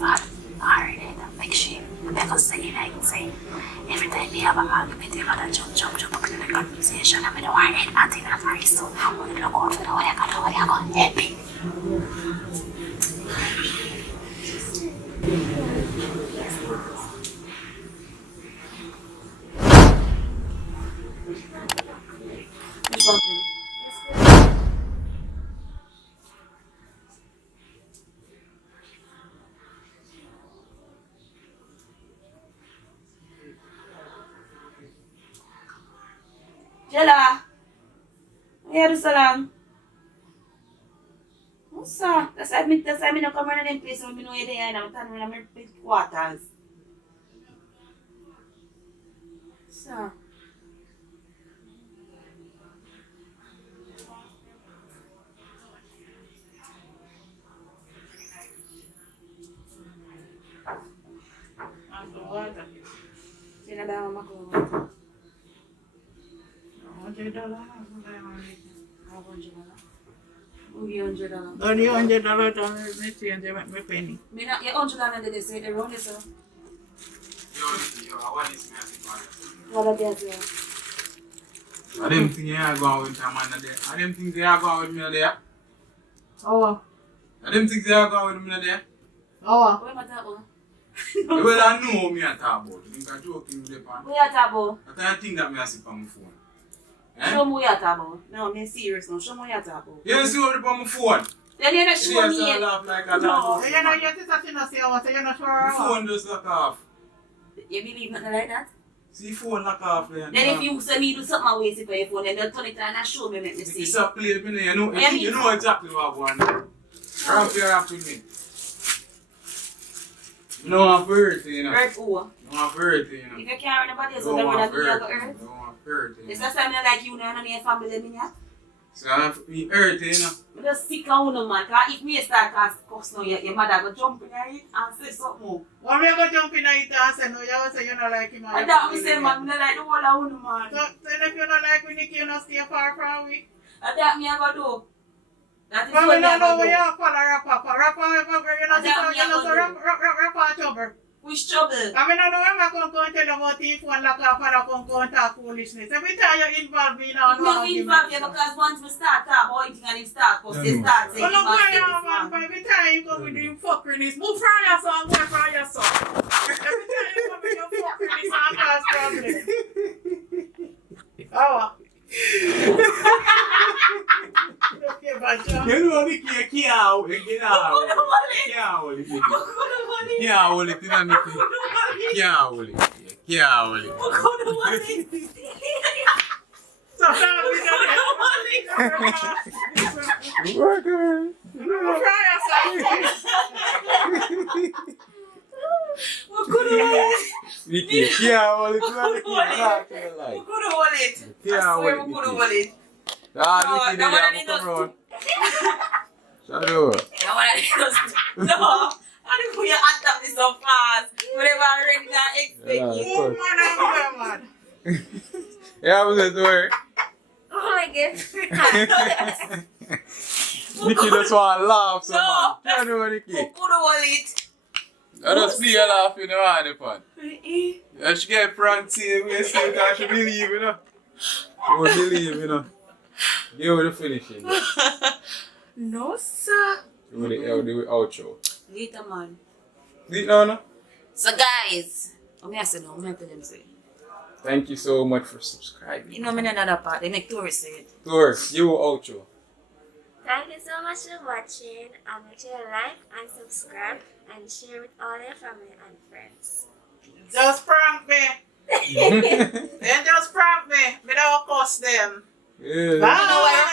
fat. Alright, make sure because say like say every time we have an argument, we gotta jump up in the conversation and we don't want anything at very soon. I'm gonna look out for the what I got happy. Jella, ya do salam. What's up? That's why me no come around in place when me know you're there and I'm turning around my quarters. So. Water. Sino ba ang makuha? $100. Only $100 on me change my penny. Me not your $100 did they say the road is so. Yo, I want this man to What are they saying? I didn't think they are going with a man there. I didn't think they are going with me there. Oh, I didn't think they are going with me there. oh. What am I talking about? Well, I know me at talk about. I think I'm joking with the pan. Who you talking about? I can't think that me I see on my phone. Show me what you talking about. No, me serious now. Show me what you talking about. You see what on my phone? Then you're not See, showing I me saw yet. laugh like a No, laugh. you know, your sister she not say what, so you're not sure. My phone just lock off. You believe nothing like that? See, phone lock off there. Then if you say me do something I waste it for your phone, then they'll turn it on and show me make me see. It's a play, you know, Yeah, you know exactly what I want. Ramp here after me. You know I'm hurt, you know. Earth who? You know I'm hurt, you know. If you can't run about this, You then know we're I'm not going to hurt. earth. You know I'm hurt, you It's know. not something like you know, none of your family, me yet. So I'm hurt, you know. I'm just sick of one man. Because if me start cuss now, your mother go jump in it and say something more. When we go jump in it and say no, you say you don't like him. And that me say, man, I like the whole of one man. So then if you don't like Nicky, you don't stay far from we. And that me I go do. That is But what we me I don't know go where you do. follow rapper. Rapper, you know, And that me I go do. rapper trouble. Which trouble? I mean, I don't know when I come and tell you about the phone lock off and I come and talk foolishness. Every time you're involved in all You know me involved here because once we start talk about anything and him start, because they start saying, But look where you are, man. man. Every time you come with the fuckeries, move from your son, go from your son. Every time you come with your fuckeries and cause problems. Oh. Okay, but You know the key, get out. Can't hold it. Can't hold it, you know, Nicky. Can't hold it. Can't hold it. so now we got it. Worker. Move from your son. Nicky, can't hold it, you know, Nicky. Talk to your life. We could hold it. Can't I swear hold we it, could Nicky. hold it. Ah, Nicky, that they one have I to come need round. Shadow. That one I just, no. How do you put your hand up this so fast? Whatever I already not expect you. Oh, man, I'm man. Yeah, I was at work. Oh my God. Nicky just want to laugh so No. much. Shadow, Nicky. We could hold it. I just feel laugh, you know, on the fun. And she get Francine, we say that she believe, you know. She won't believe, you know. Give her the finishing. No, sir. Do the outro. Later, man. No. So, guys, I'm going to say no. I'm going to tell them say. Thank you so much for subscribing. You know, me another part. They make tourists say it. Tours, you outro. Thank you so much for watching, and make sure you like and subscribe and share with all your family and friends. Just prank me. Then just prank me. Me don't cuss them. Yeah. Bye.